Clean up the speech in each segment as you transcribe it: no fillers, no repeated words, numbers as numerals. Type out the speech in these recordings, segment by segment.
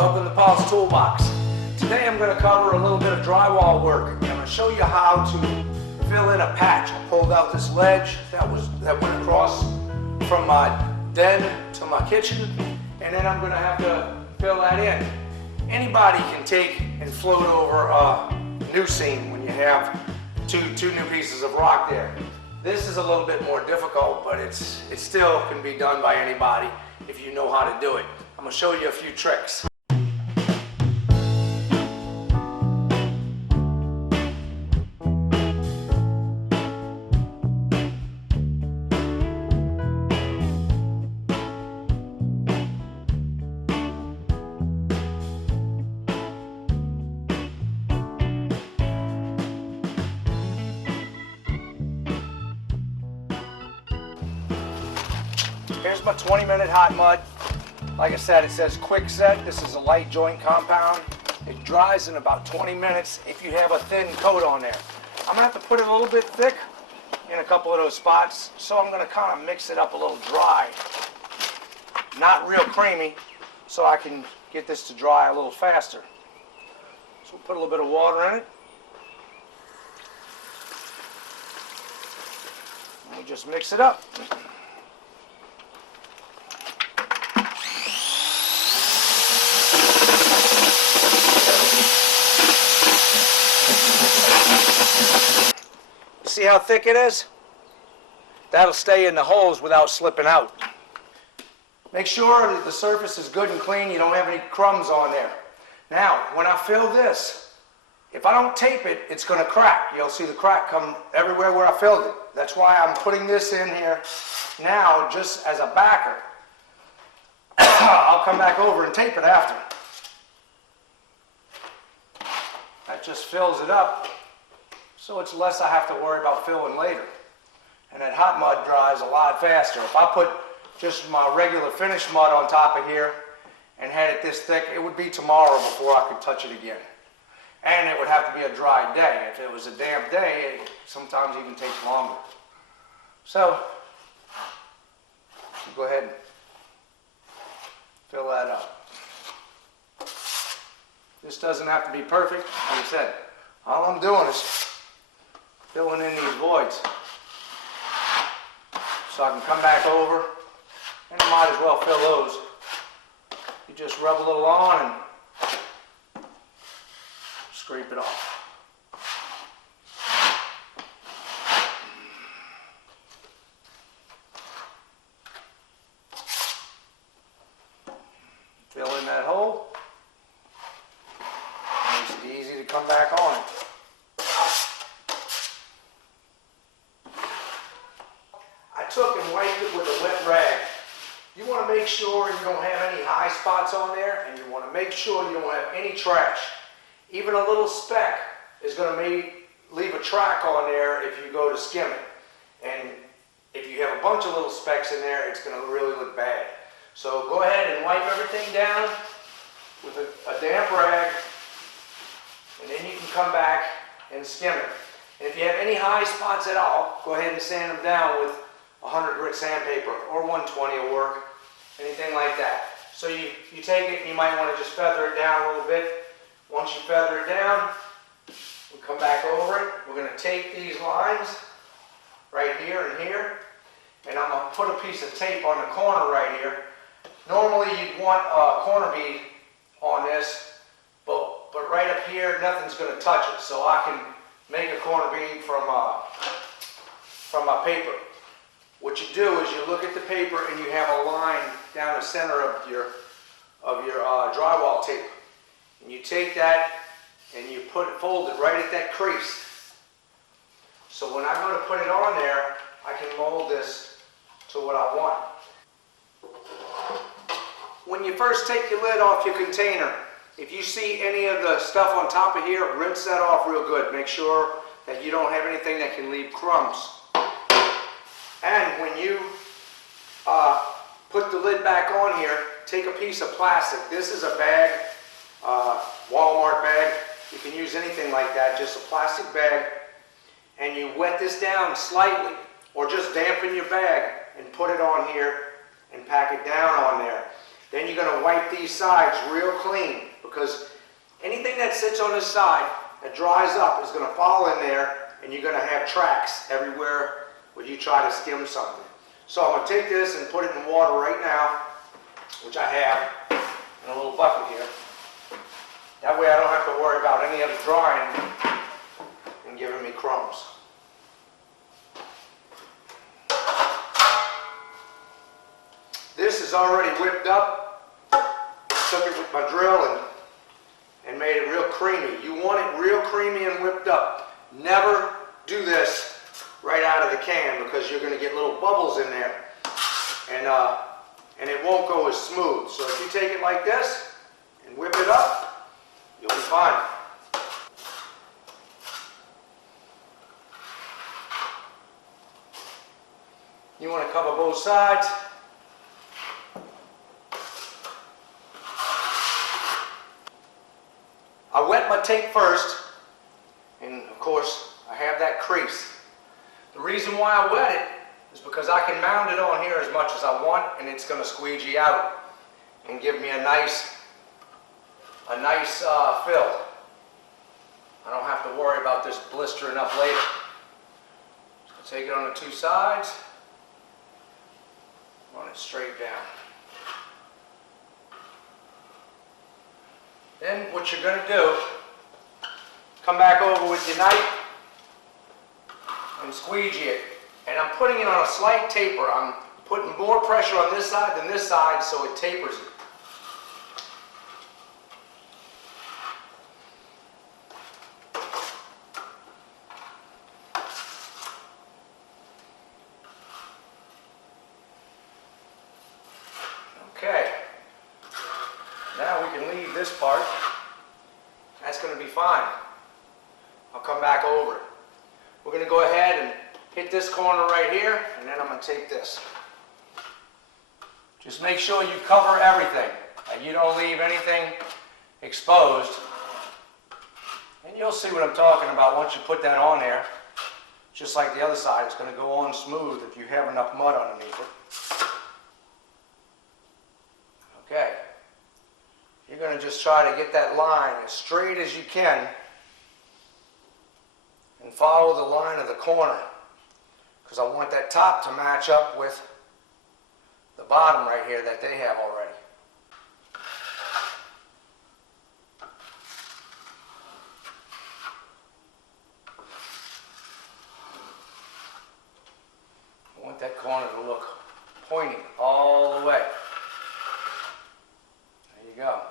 Welcome to Paul's Toolbox. Today I'm going to cover a little bit of drywall work. I'm going to show you how to fill in a patch. I pulled out this ledge that went across from my den to my kitchen, and then I'm going to have to fill that in. Anybody can take and float over a new seam when you have two new pieces of rock there. This is a little bit more difficult, but it still can be done by anybody if you know how to do it. I'm going to show you a few tricks. Here's my 20-minute hot mud. Like I said, it says quick set. This is a light joint compound. It dries in about 20 minutes if you have a thin coat on there. I'm gonna have to put it a little bit thick in a couple of those spots, so I'm gonna kind of mix it up a little dry. Not real creamy, so I can get this to dry a little faster. So we'll put a little bit of water in it. And we'll just mix it up. See how thick it is? That'll stay in the holes without slipping out. Make sure that the surface is good and clean, you don't have any crumbs on there. Now, when I fill this, if I don't tape it, it's going to crack. You'll see the crack come everywhere where I filled it. That's why I'm putting this in here now just as a backer. I'll come back over and tape it after. That just fills it up. So it's less I have to worry about filling later. And that hot mud dries a lot faster. If I put just my regular finished mud on top of here and had it this thick, it would be tomorrow before I could touch it again. And it would have to be a dry day. If it was a damp day, it sometimes even takes longer. So, go ahead and fill that up. This doesn't have to be perfect. Like I said, all I'm doing is filling in these voids. So I can come back over, and I might as well fill those. You just rub a little on and scrape it off. Fill in that hole. Makes it easy to come back on it. Took and wiped it with a wet rag. You want to make sure you don't have any high spots on there, and you want to make sure you don't have any trash. Even a little speck is going to leave a track on there if you go to skim it. And if you have a bunch of little specks in there, it's going to really look bad. So go ahead and wipe everything down with a damp rag, and then you can come back and skim it. And if you have any high spots at all, go ahead and sand them down with 100 grit sandpaper, or 120 will work, anything like that. So you take it and you might want to just feather it down a little bit. Once you feather it down, we'll come back over it. We're going to take these lines right here and here, and I'm going to put a piece of tape on the corner right here. Normally you'd want a corner bead on this, but right up here nothing's going to touch it. So I can make a corner bead from my paper. What you do is you look at the paper and you have a line down the center of your drywall tape. And you take that and you fold it right at that crease. So when I'm going to put it on there, I can mold this to what I want. When you first take your lid off your container, if you see any of the stuff on top of here, rinse that off real good. Make sure that you don't have anything that can leave crumbs. And when you put the lid back on here, take a piece of plastic. This is a bag, Walmart bag. You can use anything like that, just a plastic bag. And you wet this down slightly, or just dampen your bag and put it on here and pack it down on there. Then you're going to wipe these sides real clean, because anything that sits on this side that dries up is going to fall in there, and you're going to have tracks everywhere where you try to skim something. So I'm going to take this and put it in water right now, which I have in a little bucket here. That way I don't have to worry about any of it drying and giving me crumbs. This is already whipped up. Took it with my drill and made it real creamy. You want it real creamy and whipped up. Never do this right out of the can, because you're going to get little bubbles in there, and it won't go as smooth. So if you take it like this and whip it up, you'll be fine. You want to cover both sides. I wet my tape first, and of course I have that crease. The reason why I wet it is because I can mound it on here as much as I want, and it's going to squeegee out and give me a nice fill. I don't have to worry about this blistering up later. So take it on the two sides, run it straight down. Then what you're going to do, come back over with your knife and squeegee it. And I'm putting it on a slight taper. I'm putting more pressure on this side than this side, so it tapers it. Okay. Now we can leave this part. That's going to be fine. I'll come back over it. We're going to go ahead and hit this corner right here, and then I'm going to take this. Just make sure you cover everything, and you don't leave anything exposed. And you'll see what I'm talking about once you put that on there. Just like the other side, it's going to go on smooth if you have enough mud underneath it. Okay. You're going to just try to get that line as straight as you can and follow the line of the corner, because I want that top to match up with the bottom right here that they have already. I want that corner to look pointing all the way. There you go.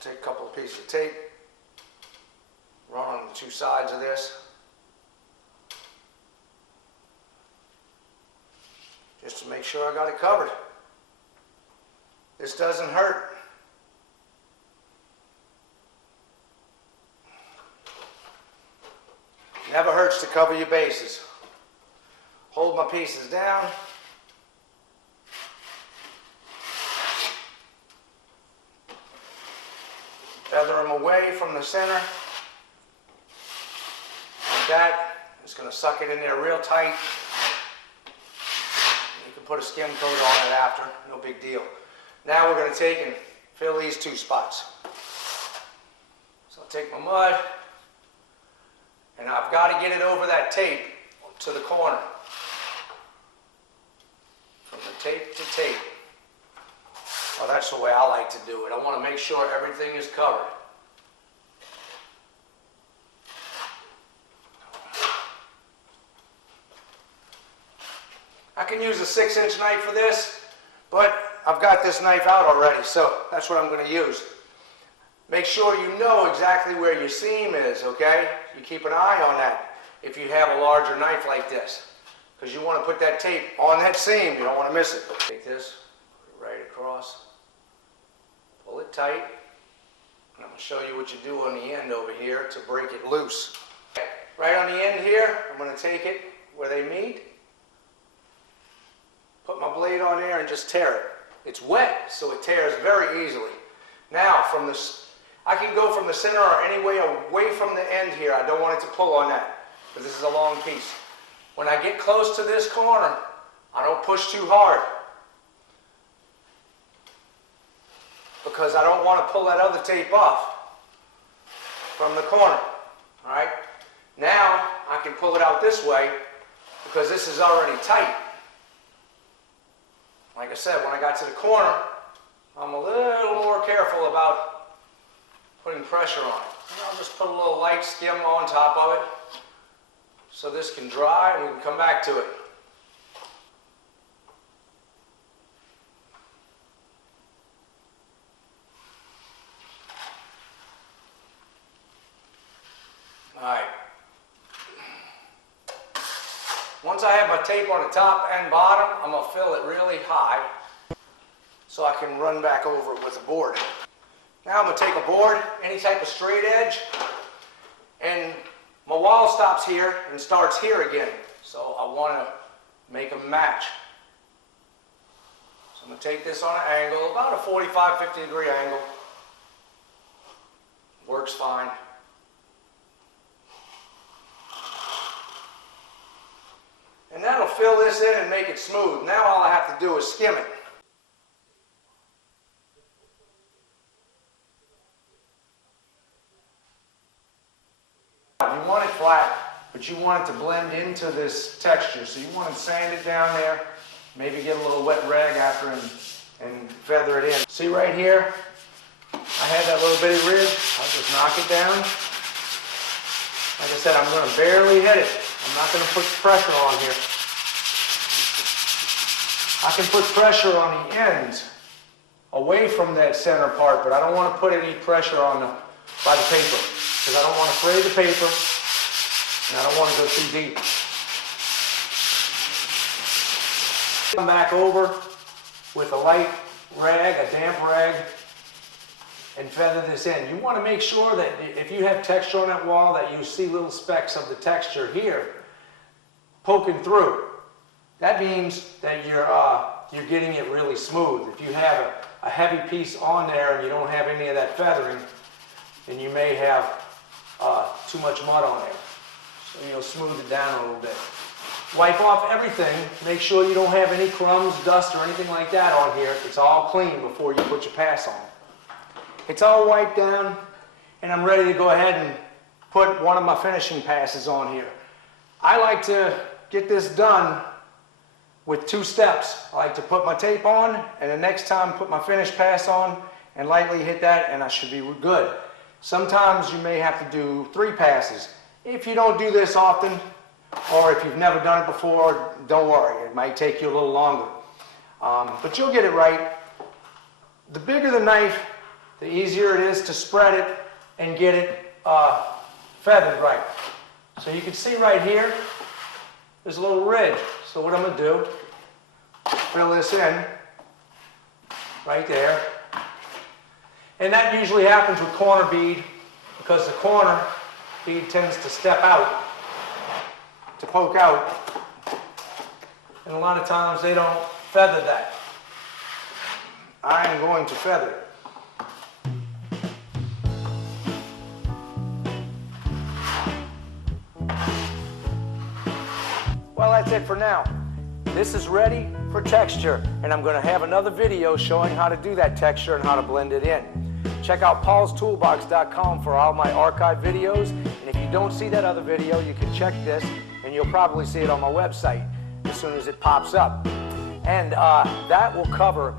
Take a couple of pieces of tape, run on the two sides of this, just to make sure I got it covered. This doesn't hurt. Never hurts to cover your bases. Hold my pieces down. Feather them away from the center. Like that. Just going to suck it in there real tight. You can put a skim coat on it after. No big deal. Now we're going to take and fill these two spots. So I'll take my mud, and I've got to get it over that tape to the corner. From the tape to tape. Well, that's the way I like to do it. I want to make sure everything is covered. I can use a 6-inch knife for this, but I've got this knife out already, so that's what I'm going to use. Make sure you know exactly where your seam is, okay? You keep an eye on that if you have a larger knife like this, because you want to put that tape on that seam. You don't want to miss it. Take this, put it right across, pull it tight, and I'm going to show you what you do on the end over here to break it loose. Okay. Right on the end here, I'm going to take it where they meet, put my blade on there and just tear it. It's wet, so it tears very easily. Now, I can go from the center or any way away from the end here. I don't want it to pull on that, because this is a long piece. When I get close to this corner, I don't push too hard, because I don't want to pull that other tape off from the corner. All right? Now, I can pull it out this way, because this is already tight. Like I said, when I got to the corner, I'm a little more careful about putting pressure on it. And I'll just put a little light skim on top of it so this can dry and we can come back to it. Alright. Once I have my tape on the top and bottom, I'm going to fill it really high so I can run back over it with a board. Now I'm going to take a board, any type of straight edge, and my wall stops here and starts here again. So I want to make them match. So I'm going to take this on an angle, about a 45-50 degree angle. Works fine. And that'll fill this in and make it smooth. Now all I have to do is skim it. You want it flat, but you want it to blend into this texture. So you want to sand it down there, maybe get a little wet rag after and feather it in. See right here? I had that little bitty ridge. I'll just knock it down. Like I said, I'm going to barely hit it. I'm not going to put pressure on here. I can put pressure on the ends away from that center part, but I don't want to put any pressure on by the paper, because I don't want to fray the paper and I don't want to go too deep. Come back over with a light rag, a damp rag, and feather this in. You want to make sure that if you have texture on that wall, that you see little specks of the texture here poking through. That means that you're getting it really smooth. If you have a heavy piece on there and you don't have any of that feathering, then you may have too much mud on there. So you'll smooth it down a little bit. Wipe off everything. Make sure you don't have any crumbs, dust, or anything like that on here. It's all clean before you put your pass on. It's all wiped down, and I'm ready to go ahead and put one of my finishing passes on here. I like to get this done with 2 steps. I like to put my tape on, and the next time put my finish pass on and lightly hit that, and I should be good. Sometimes you may have to do 3 passes. If you don't do this often, or if you've never done it before, don't worry. It might take you a little longer. But you'll get it right. The bigger the knife, the easier it is to spread it and get it feathered right. So you can see right here, there's a little ridge. So what I'm going to do, fill this in right there. And that usually happens with corner bead, because the corner bead tends to step out, to poke out. And a lot of times they don't feather that. I am going to feather it. Well, that's it for now. This is ready for texture, and I'm going to have another video showing how to do that texture and how to blend it in. Check out paulstoolbox.com for all my archive videos, and if you don't see that other video, you can check this, and you'll probably see it on my website as soon as it pops up. And that will cover,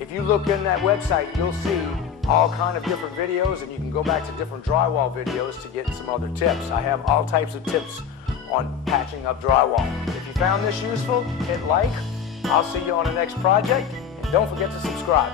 if you look in that website, you'll see all kind of different videos, and you can go back to different drywall videos to get some other tips. I have all types of tips on patching up drywall. If you found this useful, hit like. I'll see you on the next project, and don't forget to subscribe.